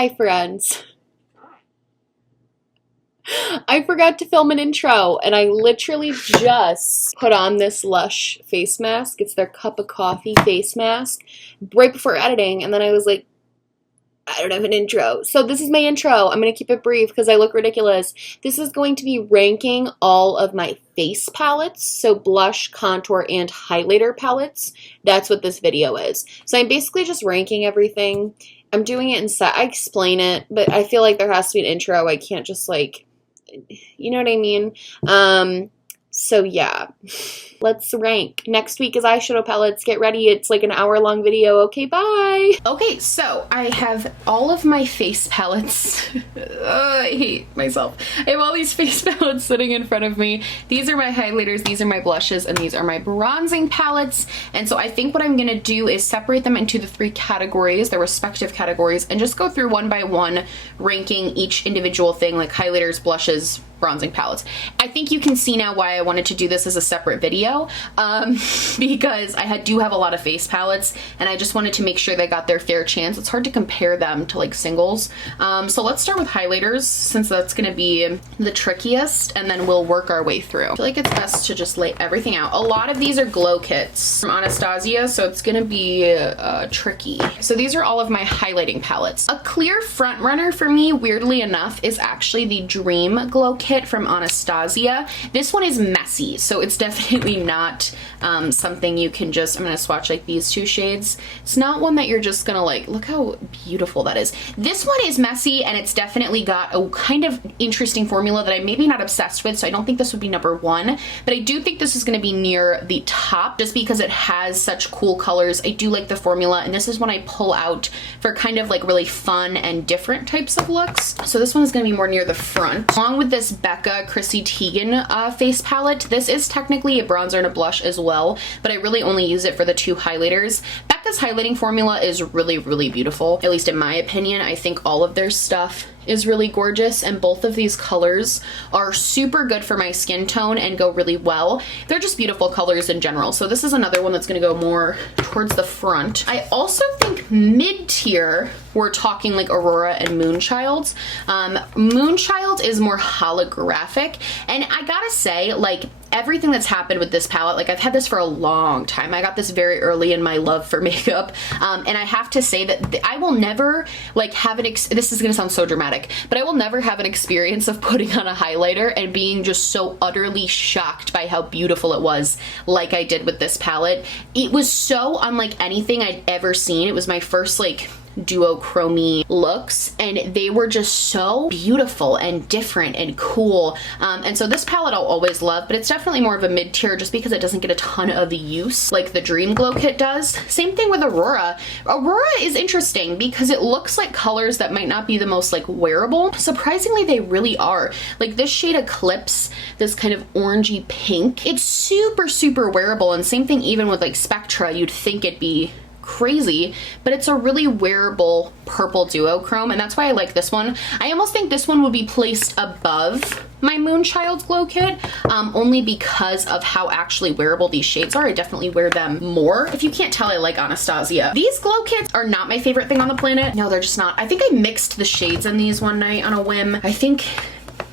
Hi, friends. I forgot to film an intro, and I literally just put on this Lush face mask. It's their cup of coffee face mask right before editing, and then I was like, I don't have an intro. So this is my intro. I'm going to keep it brief because I look ridiculous. This is going to be ranking all of my face palettes, so blush, contour, and highlighter palettes. That's what this video is. So I'm basically just ranking everything. I'm doing it in I explain it, but I feel like there has to be an intro. I can't just like, you know what I mean? So yeah, let's rank. Next week is eyeshadow palettes. Get ready. It's like an hour-long video. Okay, bye. Okay, so I have all of my face palettes. I hate myself. I have all these face palettes sitting in front of me. These are my highlighters, these are my blushes, and these are my bronzing palettes. And so I think what I'm gonna do is separate them into the 3 categories, their respective categories, and just go through one by one, ranking each individual thing, like highlighters, blushes, bronzing palettes. I think you can see now why I wanted to do this as a separate video, because I do have a lot of face palettes, and I just wanted to make sure they got their fair chance. It's hard to compare them to like singles. So let's start with highlighters, since that's gonna be the trickiest, and then we'll work our way through. I feel like it's best to just lay everything out. A lot of these are glow kits from Anastasia, so it's gonna be tricky. So these are all of my highlighting palettes. A clear front runner for me, weirdly enough, is actually the Dream Glow Kit from Anastasia. This one is messy, so it's definitely not something you can just, I'm gonna swatch like these 2 shades. It's not one that you're just gonna like, look how beautiful that is. This one is messy, and it's definitely got a kind of interesting formula that I'm maybe not obsessed with, so I don't think this would be number 1, but I do think this is gonna be near the top just because it has such cool colors. I do like the formula, and this is one I pull out for kind of like really fun and different types of looks. So this one is gonna be more near the front. Along with this Becca Chrissy Teigen face palette. This is technically a bronzer and a blush as well, but I really only use it for the 2 highlighters. Becca's highlighting formula is really, really beautiful, at least in my opinion. I think all of their stuff is really gorgeous, and both of these colors are super good for my skin tone and go really well. They're just beautiful colors in general, so this is another one that's gonna go more towards the front. I also think mid-tier, we're talking like Aurora and Moonchild. Moonchild is more holographic, and I gotta say, like, everything that's happened with this palette, like I've had this for a long time. I got this very early in my love for makeup, and I have to say that I will never like have this is gonna sound so dramatic, but I will never have an experience of putting on a highlighter and being just so utterly shocked by how beautiful it was like I did with this palette. It was so unlike anything I'd ever seen. It was my first like duochrome looks, and they were just so beautiful and different and cool, and so this palette I'll always love, but it's definitely more of a mid-tier just because it doesn't get a ton of use like the Dream Glow Kit does. Same thing with Aurora. Aurora is interesting because it looks like colors that might not be the most like wearable. Surprisingly, they really are. Like this shade Eclipse, this kind of orangey pink, it's super, super wearable, and same thing even with like Spectra. You'd think it'd be crazy, but it's a really wearable purple duochrome, and that's why I like this one. I almost think this one would be placed above my Moonchild Glow Kit, only because of how actually wearable these shades are. I definitely wear them more. If you can't tell, I like Anastasia. These glow kits are not my favorite thing on the planet. No, they're just not. I think I mixed the shades in these one night on a whim. I think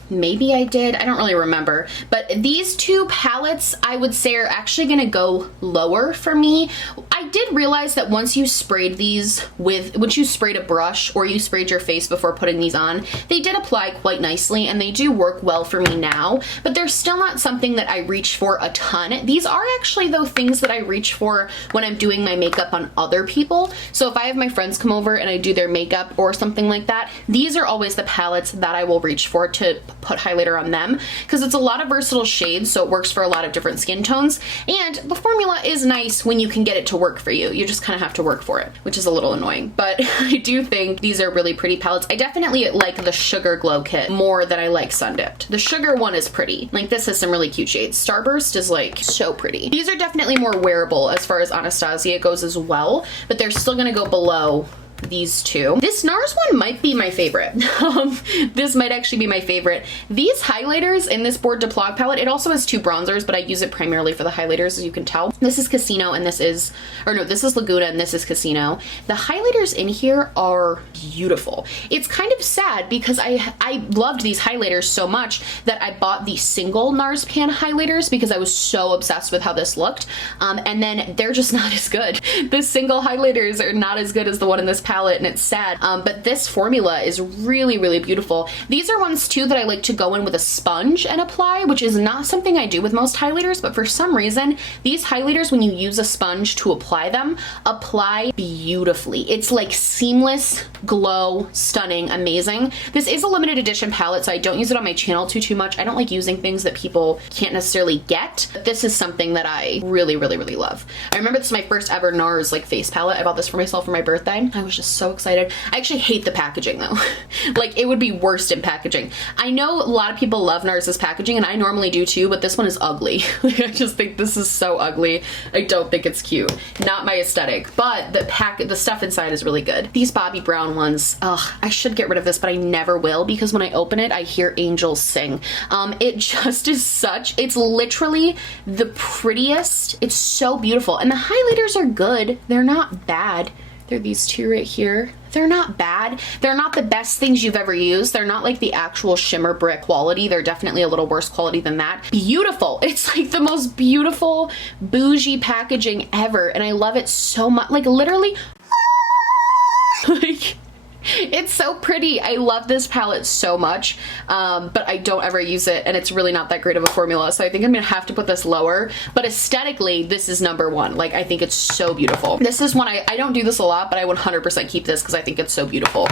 maybe I did, I don't really remember, but these 2 palettes I would say are actually gonna go lower for me. I did realize that once you sprayed these once you sprayed a brush or you sprayed your face before putting these on, they did apply quite nicely, and they do work well for me now, but they're still not something that I reach for a ton. These are actually though things that I reach for when I'm doing my makeup on other people. So if I have my friends come over and I do their makeup or something like that, these are always the palettes that I will reach for to put highlighter on them, because it's a lot of versatile shades, so it works for a lot of different skin tones, and the formula is nice when you can get it to work for you. You just kind of have to work for it, which is a little annoying, but I do think these are really pretty palettes. I definitely like the Sugar Glow Kit more than I like Sun Dipped. The Sugar one is pretty. Like this has some really cute shades. Starburst is like so pretty. These are definitely more wearable as far as Anastasia goes as well, but they're still gonna go below these two. This NARS one might be my favorite. This might actually be my favorite. These highlighters in this Board de Plage palette, it also has two bronzers, but I use it primarily for the highlighters, as you can tell. This is Casino and this is, or no, this is Laguna and this is Casino. The highlighters in here are beautiful. It's kind of sad because I loved these highlighters so much that I bought the single NARS pan highlighters because I was so obsessed with how this looked. And then they're just not as good. The single highlighters are not as good as the one in this palette, and it's sad. But this formula is really, really beautiful. These are ones too that I like to go in with a sponge and apply, which is not something I do with most highlighters, but for some reason, these highlighters, when you use a sponge to apply them, apply beautifully. It's like seamless, glow, stunning, amazing. This is a limited edition palette, so I don't use it on my channel too much. I don't like using things that people can't necessarily get, but this is something that I really, really, really love. I remember this is my first ever NARS like face palette. I bought this for myself for my birthday. I was just so excited. I actually hate the packaging though. Like, it would be worst in packaging. I know a lot of people love NARS's packaging, and I normally do too, but this one is ugly. I just think this is so ugly. I don't think it's cute. Not my aesthetic, but the stuff inside is really good. These Bobbi Brown ones, ugh, I should get rid of this, but I never will because when I open it, I hear angels sing. It just is such, it's literally the prettiest. It's so beautiful. And the highlighters are good. They're not bad. They're these two right here. They're not bad. They're not the best things you've ever used. They're not like the actual shimmer brick quality. They're definitely a little worse quality than that. Beautiful. It's like the most beautiful bougie packaging ever. And I love it so much. Like, literally, like, it's so pretty. I love this palette so much, but I don't ever use it, and it's really not that great of a formula, so I think I'm gonna have to put this lower. But aesthetically, this is number one. Like, I think it's so beautiful. This is one, I don't do this a lot, but I would 100% keep this because I think it's so beautiful.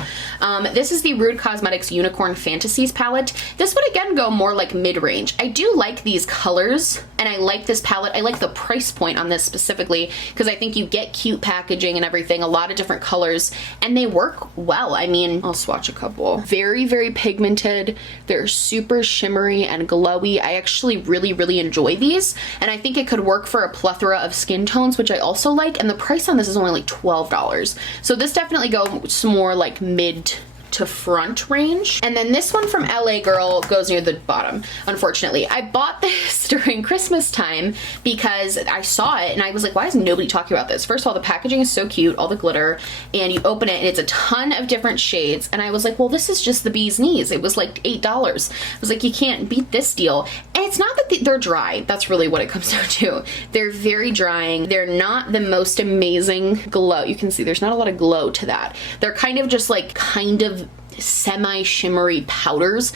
This is the Rude Cosmetics Unicorn Fantasies palette. This would again go more like mid-range. I do like these colors, and I like this palette. I like the price point on this specifically because I think you get cute packaging and everything, a lot of different colors, and they work well. I mean, I'll swatch a couple. Very, very pigmented. They're super shimmery and glowy. I actually really, really enjoy these, and I think it could work for a plethora of skin tones, which I also like, and the price on this is only like $12. So this definitely goes more like mid to front range. And then this one from LA Girl goes near the bottom, unfortunately. I bought this during Christmas time because I saw it and I was like, why is nobody talking about this? First of all, the packaging is so cute, all the glitter, and you open it and it's a ton of different shades, and I was like, well, this is just the bee's knees. It was like $8. I was like, you can't beat this deal. And it's not that they're dry. That's really what it comes down to. They're very drying. They're not the most amazing glow. You can see there's not a lot of glow to that. They're kind of just like kind of semi-shimmery powders.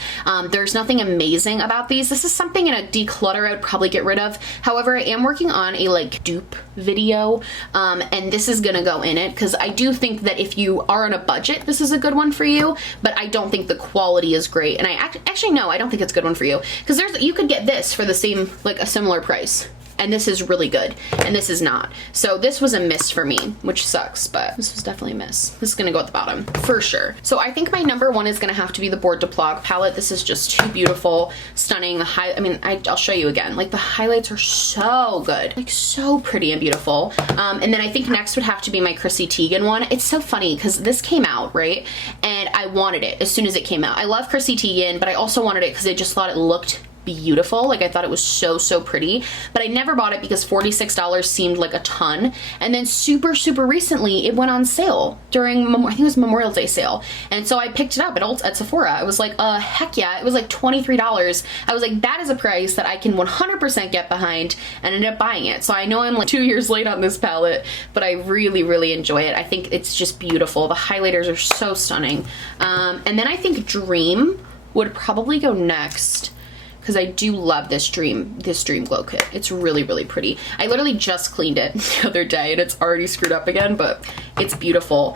There's nothing amazing about these. This is something in a declutter I would probably get rid of. However, I am working on a like dupe video, and this is gonna go in it because I do think that if you are on a budget, this is a good one for you, but I don't think the quality is great. And I actually no, I don't think it's a good one for you because you could get this for the same, like a similar price. And this is really good, and this is not. So this was a miss for me, which sucks, but this was definitely a miss. This is gonna go at the bottom, for sure. So I think my number one is gonna have to be the Board de Plage palette. This is just too beautiful, stunning. I'll show you again. Like, the highlights are so good, like so pretty and beautiful. And then I think next would have to be my Chrissy Teigen one. It's so funny, because this came out, right? And I wanted it as soon as it came out. I love Chrissy Teigen, but I also wanted it because I just thought it looked beautiful. Like, I thought it was so pretty, but I never bought it because $46 seemed like a ton. And then super recently it went on sale during, I think it was Memorial Day sale, and so I picked it up at Sephora. I was like, heck yeah. It was like $23. I was like, that is a price that I can 100% get behind, and ended up buying it. So I know I'm like 2 years late on this palette, but I really enjoy it. I think it's just beautiful. The highlighters are so stunning. And then I think Dream would probably go next, because I do love this Dream Glow Kit. It's really pretty. I literally just cleaned it the other day and it's already screwed up again, but it's beautiful.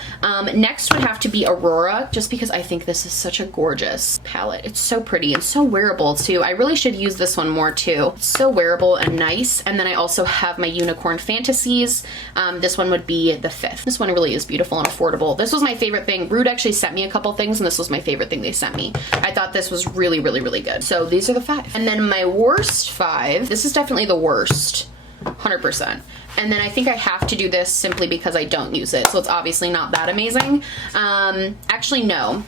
Next would have to be Aurora, just because I think this is such a gorgeous palette. It's so pretty and so wearable too. I really should use this one more too. It's so wearable and nice. And then I also have my Unicorn Fantasies. This one would be the 5th. This one really is beautiful and affordable. This was my favorite thing. Rude actually sent me a couple things, and this was my favorite thing they sent me. I thought this was really good. So these are the 5. And then my worst 5, this is definitely the worst, 100%. And then I think I have to do this simply because I don't use it. So it's obviously not that amazing. Actually, no.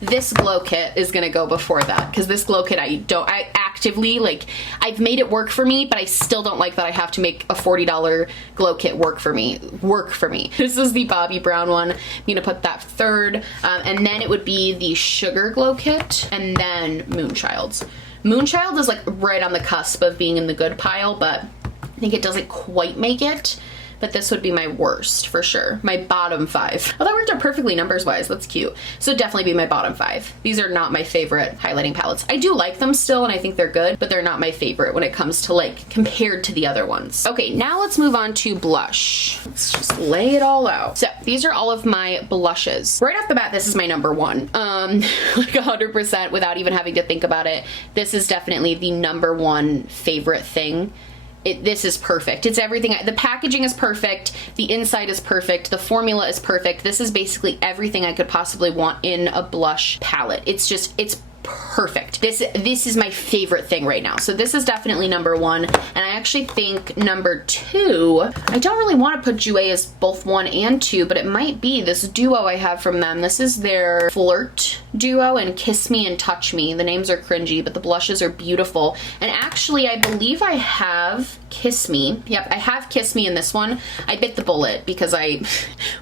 This glow kit is gonna go before that, because this glow kit I actively, like, I've made it work for me, but I still don't like that I have to make a $40 glow kit work for me. This is the Bobbi Brown one. I'm gonna put that third, and then it would be the Sugar glow kit, and then Moonchild's. Moonchild is like right on the cusp of being in the good pile, but I think it doesn't quite make it. But this would be my worst for sure. My bottom 5. Oh, that worked out perfectly numbers wise. That's cute. So definitely be my bottom 5. These are not my favorite highlighting palettes. I do like them still and I think they're good, but they're not my favorite when it comes to like compared to the other ones. Okay, now let's move on to blush. Let's just lay it all out. So these are all of my blushes. Right off the bat, this is my number 1. Like 100% without even having to think about it. This is definitely the number 1 favorite thing. This is perfect. It's everything. The packaging is perfect. The inside is perfect. The formula is perfect. This is basically everything I could possibly want in a blush palette. It's perfect. This is my favorite thing right now. So this is definitely number 1. And I actually think number 2, I don't really want to put Jouer as both 1 and 2, but it might be this duo I have from them. This is their Flirt duo and Kiss Me and Touch Me. The names are cringy, but the blushes are beautiful. And actually, I believe I have Kiss Me. Yep, I have Kiss Me in this one. I bit the bullet because I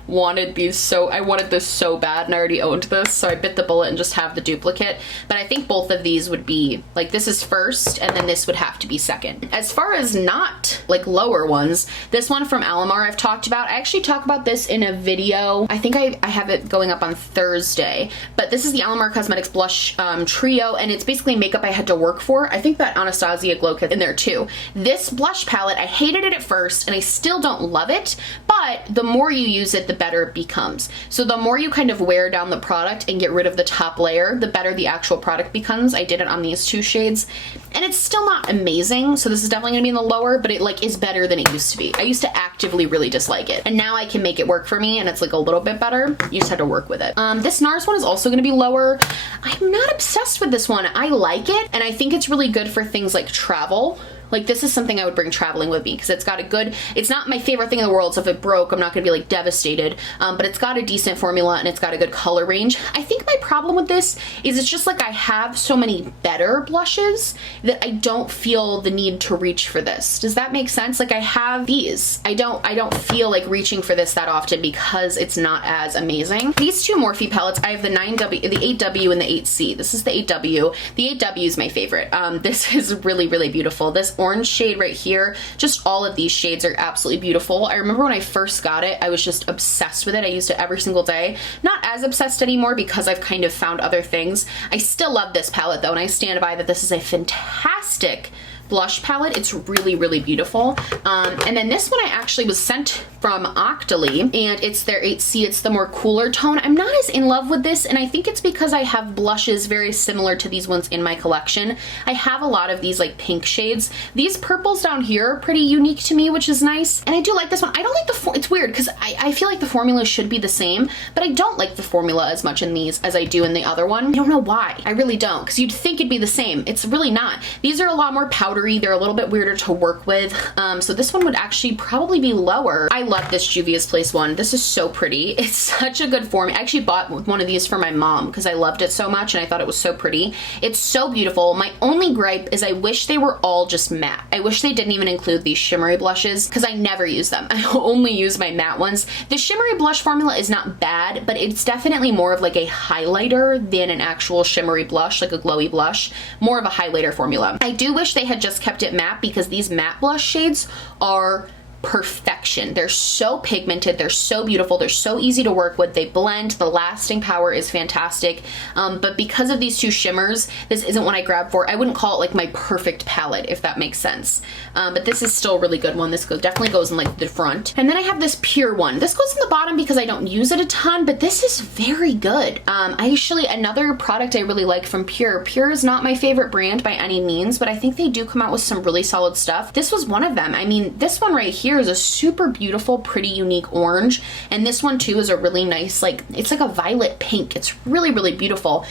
wanted this so bad and I already owned this, so I bit the bullet and just have the duplicate. But I think both of these would be, like, this is first and then this would have to be second. As far as not like lower ones, this one from Alamar I've talked about. I actually talk about this in a video. I think I have it going up on Thursday, but this is the Alamar Cosmetics blush trio, and it's basically makeup I had to work for. I think that Anastasia glow kit in there too. This blush palette, I hated it at first and I still don't love it, but the more you use it, the better it becomes. So the more you kind of wear down the product and get rid of the top layer, the better the actual product becomes. I did it on these 2 shades and it's still not amazing, so this is definitely gonna be in the lower, but it like is better than it used to be. I used to actively really dislike it, and now I can make it work for me and it's like a little bit better. You just have to work with it. This NARS one is also gonna be lower. I'm not obsessed with this one. I like it and I think it's really good for things like travel. Like, this is something I would bring traveling with me because it's got a good, it's not my favorite thing in the world, so if it broke, I'm not gonna be like devastated, but it's got a decent formula and it's got a good color range. I think my problem with this is it's just like I have so many better blushes that I don't feel the need to reach for this. Does that make sense? Like, I have these. I don't feel like reaching for this that often because it's not as amazing. These 2 Morphe palettes, I have the 9W, the 8W and the 8C. This is the 8W. The 8W is my favorite. This is really, really beautiful. This orange shade right here, just all of these shades are absolutely beautiful. I remember when I first got it, I was just obsessed with it. I used it every single day. Not as obsessed anymore because I've kind of found other things. I still love this palette though, and I stand by that this is a fantastic blush palette. It's really, really beautiful. And then this one I actually was sent from Octoly, and it's their 8C. It's the more cooler tone. I'm not as in love with this, and I think it's because I have blushes very similar to these ones in my collection. I have a lot of these like pink shades. These purples down here are pretty unique to me, which is nice. And I do like this one. I don't like it's weird because I feel like the formula should be the same, but I don't like the formula as much in these as I do in the other one. I don't know why. I really don't, because you'd think it'd be the same. It's really not. These are a lot more powdery. They're a little bit weirder to work with. So this one would actually probably be lower. I love this Juvia's Place one. This is so pretty. It's such a good form. I actually bought one of these for my mom because I loved it so much and I thought it was so pretty. It's so beautiful. My only gripe is I wish they were all just matte. I wish they didn't even include these shimmery blushes because I never use them. I only use my matte ones. The shimmery blush formula is not bad, but it's definitely more of like a highlighter than an actual shimmery blush, like a glowy blush. More of a highlighter formula. I do wish they had just kept it matte because these matte blush shades are perfection. They're so pigmented, they're so beautiful, they're so easy to work with, they blend, the lasting power is fantastic, but because of these 2 shimmers, this isn't what I grabbed for. I wouldn't call it like my perfect palette, if that makes sense, but this is still a really good one. This definitely goes in like the front. And then I have this Pure one. This goes in the bottom because I don't use it a ton, but this is very good. Another product I really like from Pure. Pure is not my favorite brand by any means, but I think they do come out with some really solid stuff. This was one of them. I mean, this one right here here is a super beautiful, pretty unique orange. And this one too is a really nice, like, it's like a violet pink. It's really, really beautiful.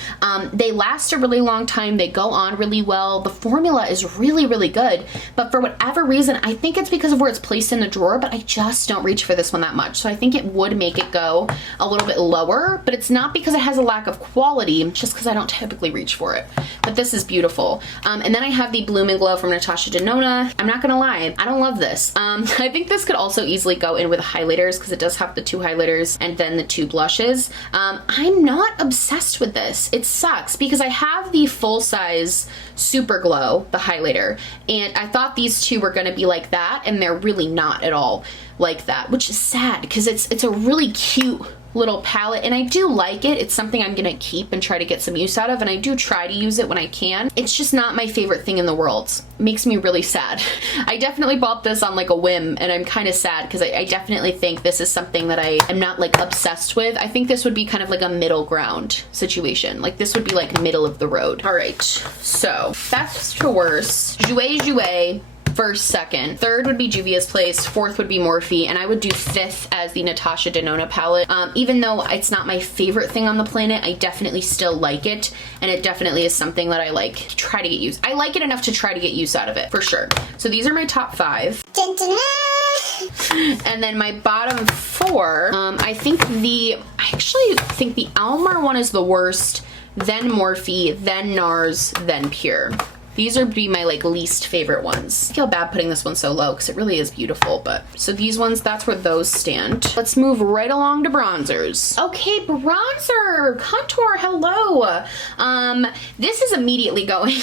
They last a really long time. They go on really well. The formula is really, really good. But for whatever reason, I think it's because of where it's placed in the drawer, but I just don't reach for this one that much. So I think it would make it go a little bit lower, but it's not because it has a lack of quality, just because I don't typically reach for it. But this is beautiful. And then I have the Bloom and Glow from Natasha Denona. I'm not gonna lie, I don't love this. I think this could also easily go in with highlighters because it does have the 2 highlighters and then the 2 blushes. I'm not obsessed with this. It sucks because I have the full size Super Glow, the highlighter, and I thought these 2 were gonna be like that, and they're really not at all like that, which is sad because it's a really cute little palette, and I do like it. It's something I'm gonna keep and try to get some use out of, and I do try to use it when I can. It's just not my favorite thing in the world. It makes me really sad. I definitely bought this on like a whim, and I'm kind of sad because I definitely think this is something that I am not like obsessed with. I think this would be kind of like a middle ground situation. Like this would be like middle of the road. All right, so best to worst, Jouer, first, second. Third would be Juvia's Place. Fourth would be Morphe. And I would do fifth as the Natasha Denona palette. Even though it's not my favorite thing on the planet, I definitely still like it. And it definitely is something that I like try to get use. I like it enough to try to get use out of it, for sure. So these are my top 5. And then my bottom 4, I actually think the Almar one is the worst, then Morphe, then NARS, then Pure. These would be my like least favorite ones. I feel bad putting this one so low because it really is beautiful, but so these ones, that's where those stand. Let's move right along to bronzers. Okay, bronzer, contour, hello. This is immediately going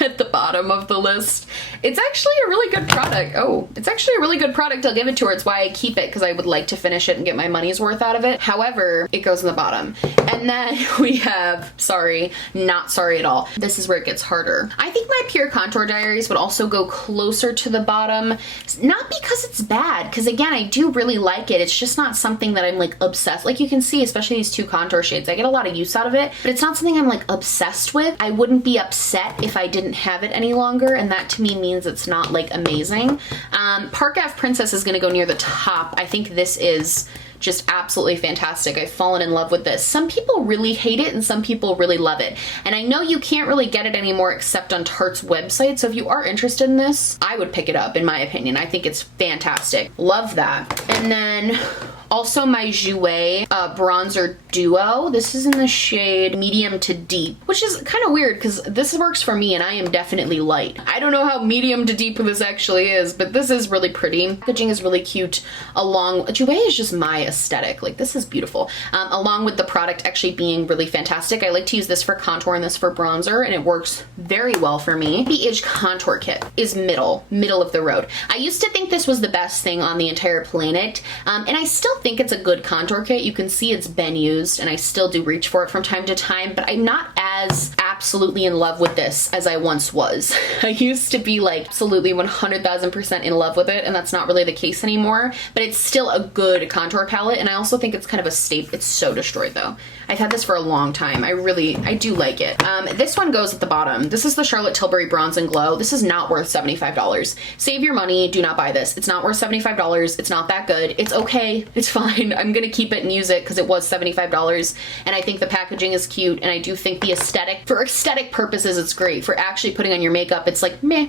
at the bottom of the list. It's actually a really good product. Oh, it's actually a really good product. I'll give it to her. It's why I keep it, because I would like to finish it and get my money's worth out of it. However, it goes in the bottom. And then we have, sorry, not sorry at all. This is where it gets harder. I think my Pure Contour Diaries would also go closer to the bottom. Not because it's bad, because again, I do really like it. It's just not something that I'm like obsessed. Like you can see, especially these 2 contour shades, I get a lot of use out of it, but it's not something I'm like obsessed with. I wouldn't be upset if I didn't have it any longer, and that to me means it's not like amazing. Park Ave Princess is gonna go near the top. I think this is just absolutely fantastic. I've fallen in love with this. Some people really hate it and some people really love it. And I know you can't really get it anymore except on Tarte's website. So if you are interested in this, I would pick it up in my opinion. I think it's fantastic. Love that. And then also my Jouer bronzer duo. This is in the shade medium to deep, which is kind of weird because this works for me and I am definitely light. I don't know how medium to deep this actually is, but this is really pretty. Packaging is really cute. Jouer is just my aesthetic. Like this is beautiful. Along with the product actually being really fantastic. I like to use this for contour and this for bronzer, and it works very well for me. The Age Contour Kit is middle of the road. I used to think this was the best thing on the entire planet, and I still think it's a good contour kit. You can see it's been used, and I still do reach for it from time to time, but I'm not as absolutely in love with this as I once was. I used to be like absolutely 100,000% in love with it, and that's not really the case anymore, but it's still a good contour palette, and I also think it's kind of a staple. It's so destroyed though. I've had this for a long time. I do like it. This one goes at the bottom. This is the Charlotte Tilbury Bronze and Glow. This is not worth $75. Save your money, do not buy this. It's not worth $75. It's not that good. It's okay, it's fine. I'm gonna keep it and use it because it was $75, and I think the packaging is cute, and I do think the aesthetic, for aesthetic purposes, it's great. For actually putting on your makeup, it's like meh.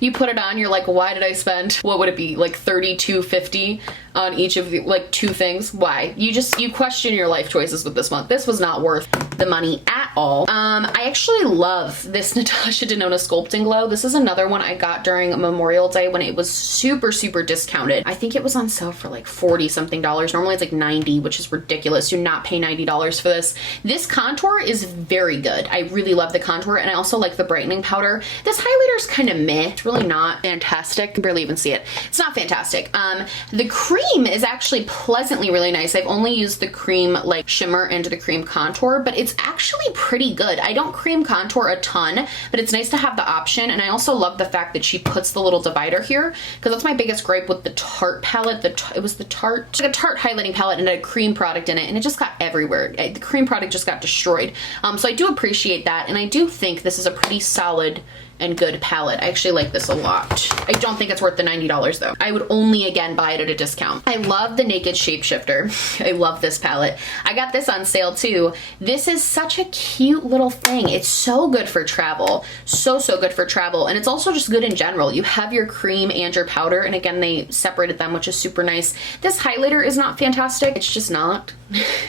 You put it on, you're like, why did I spend, what would it be, like $32.50 on each of the like 2 things? Why? You question your life choices with this month. This was not worth the money at all. I actually love this Natasha Denona Sculpting Glow. This is another one I got during Memorial Day when it was super discounted. I think it was on sale for like 40 something dollars. Normally it's like 90, which is ridiculous. Do not pay $90 for this. This contour is very good. I really love the contour, and I also like the brightening powder. This highlighter is kind of meh. It's really not fantastic. I can barely even see it. It's not fantastic. The cream is actually pleasantly really nice. I've only used the cream like shimmer and the cream contour, but it's actually pretty good. I don't cream contour a ton, but it's nice to have the option, and I also love the fact that she puts the little divider here, because that's my biggest gripe with the Tarte palette. It was the Tarte, like a Tarte highlighting palette, and it had a cream product in it, and it just got everywhere. The cream product just got destroyed. So I do appreciate that, and I do think this is a pretty solid and good palette. I actually like this a lot. I don't think it's worth the $90 though. I would only again buy it at a discount. I love the Naked Shapeshifter. I love this palette. I got this on sale too. This is such a cute little thing. It's so good for travel. So good for travel. And it's also just good in general. You have your cream and your powder, and again, they separated them, which is super nice. This highlighter is not fantastic. It's just not.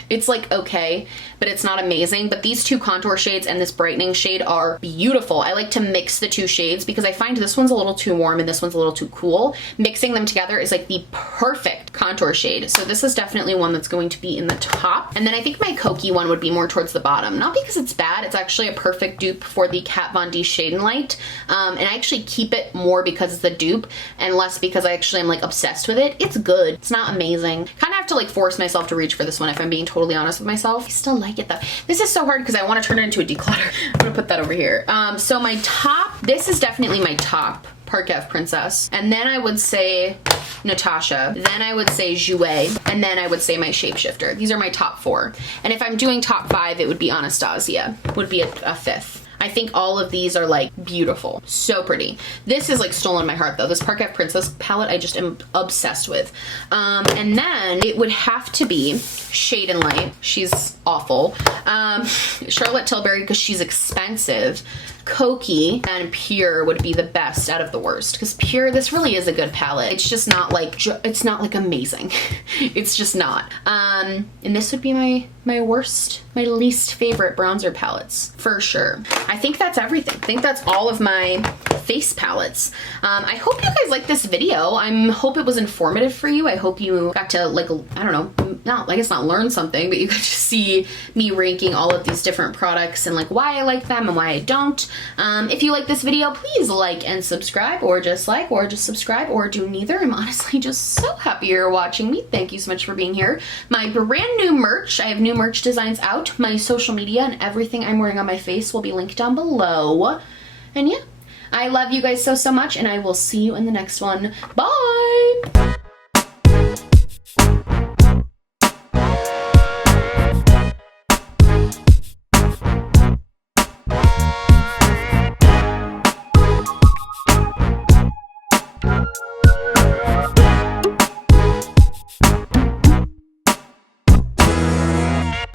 It's like okay, but it's not amazing. But these two contour shades and this brightening shade are beautiful. I like to mix the two shades because I find this one's a little too warm and this one's a little too cool. Mixing them together is like the perfect contour shade. So this is definitely one that's going to be in the top. And then I think my Kokie one would be more towards the bottom. Not because it's bad, it's actually a perfect dupe for the Kat Von D Shade and Light. And I actually keep it more because it's the dupe and less because I actually am like obsessed with it. It's good. It's not amazing. Kind of have to like force myself to reach for this one if I'm being totally honest with myself. I still like it though. This is so hard because I want to turn it into a declutter. I'm gonna put that over here. So my top, this is definitely my top. Parkev Princess. And then I would say Natasha. Then I would say Jouer. And then I would say my Shapeshifter. These are my top 4. And if I'm doing top 5, it would be Anastasia. Would be a fifth. I think all of these are like beautiful. So pretty. This is like stolen my heart though. This Parkev Princess palette I just am obsessed with. And then it would have to be Shade and Light. She's awful. Charlotte Tilbury because she's expensive. Kokie and Pure would be the best out of the worst because Pure, this really is a good palette. It's just not like, it's not like amazing. It's just not. And this would be my worst, my least favorite bronzer palettes for sure. I think that's everything. I think that's all of my face palettes. I hope you guys liked this video. I hope it was informative for you. I hope you got to like, I don't know, I guess not learn something, but you got to see me ranking all of these different products and like why I like them and why I don't. If you like this video, please like and subscribe, or just like, or just subscribe, or do neither. I'm honestly just so happy you're watching me. Thank you so much for being here. My brand new merch, I have new merch designs out. My social media and everything I'm wearing on my face will be linked down below. And yeah, I love you guys so much, and I will see you in the next one. Bye!